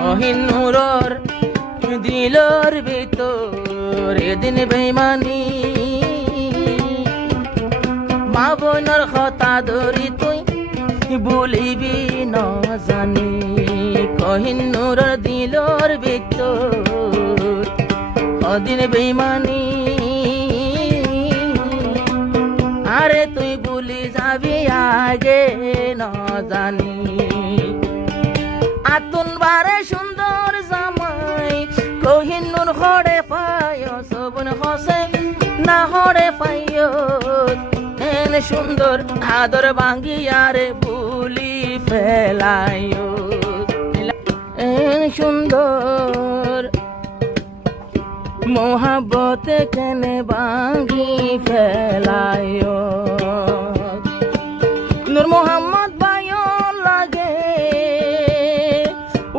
কহিনুরর দিলর ভিতর এদিন বেইমানি মা বোনের কথা ধরি তুই বলিবি ন জানি কহিনুরর দিলর ভিতর অদিন বেইমানি আরে তুই ভুলি যাবি আগে ন জানি আতুন বারে সুন্দর জামাই কহিনুর হরে পায় সবন হসে না হরে পাইয় এন সুন্দর আদর ভাঙ্গিয়ারে ভুলি ফেলায় এন সুন্দর মোহাব্বত কেনে ভাঙ্গি ফেলায় নূর মোহাম্মদ বায়ন লাগে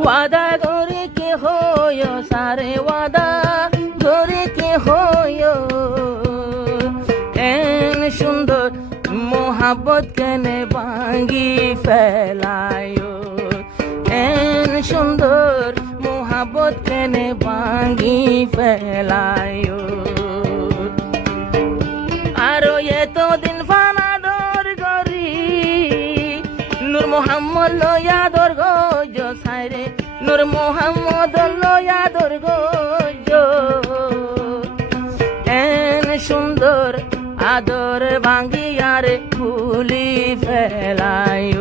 ওয়াদা করে কে হয় সারে ওয়াদা করে কে হয় এন সুন্দর মোহাব্বত কেনে ভাঙ্গি ফেলায় এন সুন্দর মোহাব্বত কেনে ভাঙ্গি ফেলায় আরো এতদিন ফানাদর গরি নূর মোহাম্মদ লয়া দর গজ সাইরে নূর মোহাম্মদ লয়া দর গজ এন সুন্দর আদর ভাঙ্গিয়ারে ভুলি ফেলায়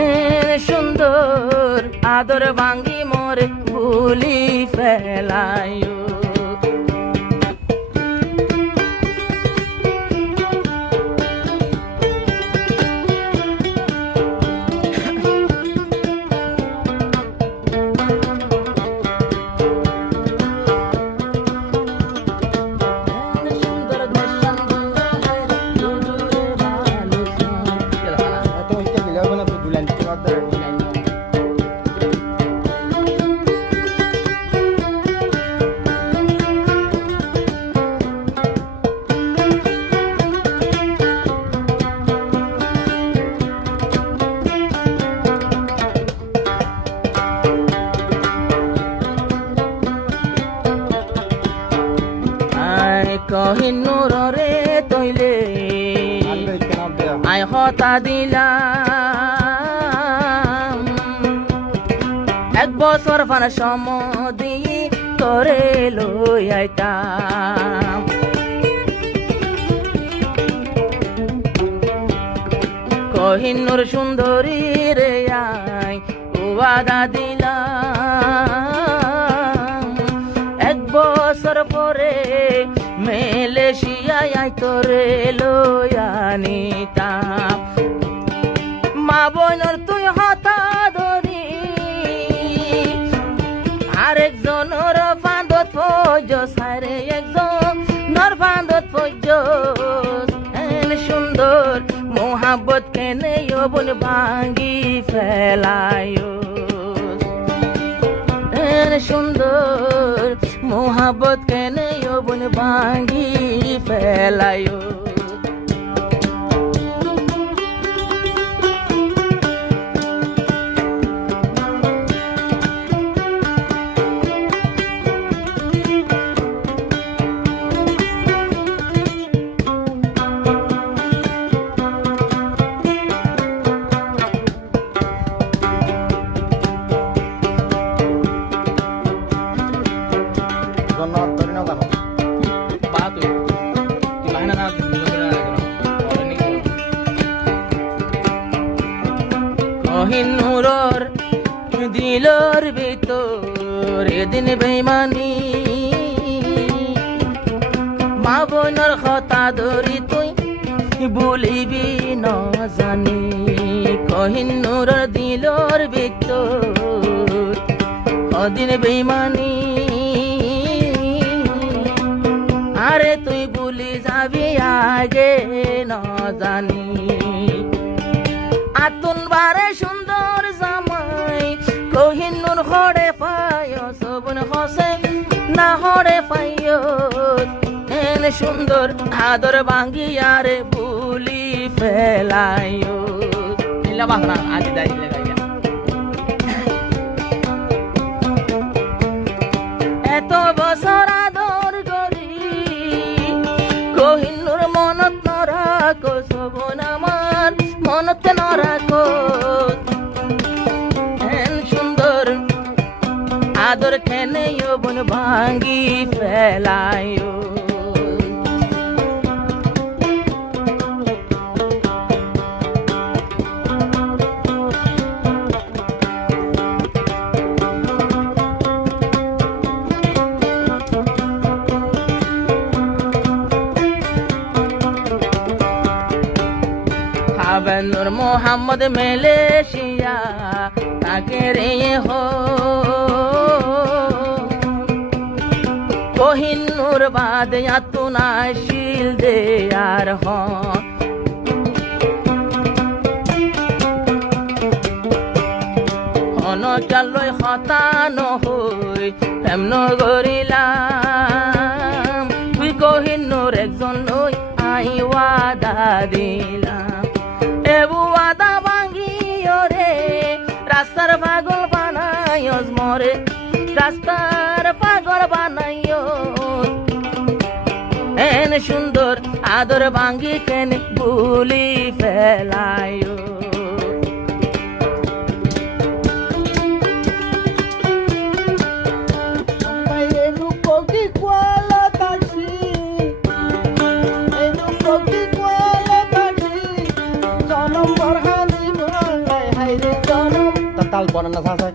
এন সুন্দর আদর ভাঙ্গি মোরে ভুলি ফেলায় কহিনুর রে তৈলে আয় হতা দিলাম এক বছর ফান সমদি করে লই আইতাম কহিনুর সুন্দরী রে আয় ওয়াদা দিলাম এক বছর পরে মালয়েশিয়ায় তোরে লয়ানিতাম মা বোনের তুই হতা ধরি আরেকজনের ফাঁদত ফৌজ সারে একজন নর ফাঁদত ফৌজ এন সুন্দর মোহাব্বত কেনে বোন ভাঙ্গি ফেলায় এন সুন্দর মোহাব্বত কেনে বোন ভাঙ্গি ফেলায় কহিনুরর দিলর ভিতর এদিন বেইমানি মা বোনের কথা ধরি তুই বলিবি ন জানি কহিনুরর দিলর ভিতর অদিন বেইমানি আরে তুই ভুলি যাবি আগে ন জানি আতুন বারে সুন্দর জামাই কহিনুর হরে পায় সবন হসে না হরে পাইয় এন সুন্দর আদর ভাঙ্গিয়ারে ভুলি ফেলায় আজি দাই আদর কেনে বোন ভাঙ্গি ফেলায় নূর মোহাম্মদ মালয়েশিয়া তাকে রে হো কোহিনূর বাদ আতুনা শিল দে আর হন হন চালই হতানো হই এমন গরিলাম তুই কোহিনূর একজন নই আই ওয়াদা দিলাম এবু আদা ভাঙ্গিও রে রাস্তার পাগল বানাইও মরে রাস্তার পাগল বানাইও এন সুন্দর আদর ভাঙ্গি কেন ভুলি ফেলাইও তাল বনা না সাসা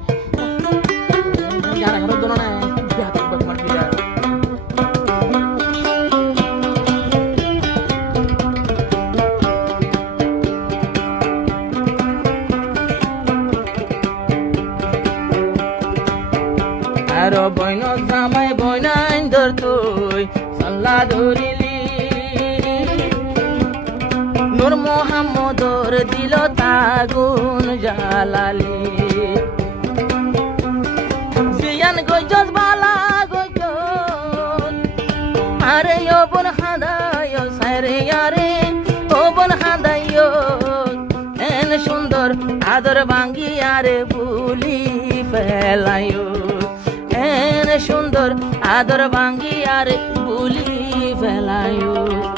যারা ঘর দোনা না বিয়াত বদমার দিয়া আর বইন জামাই বইনাইন ধর তুই সাল্লা ধরিলি নূর মোহাম্মদর দিল তাগুন জালালি জিয়ান গজজ বালা গজজ আরে ও বন হাদায় সারে আরে ও বন হাদায় এন সুন্দর আদর ভাঙ্গি আরে ভুলি ফেলায় এন সুন্দর আদর ভাঙ্গি আরে ভুলি ফেলায়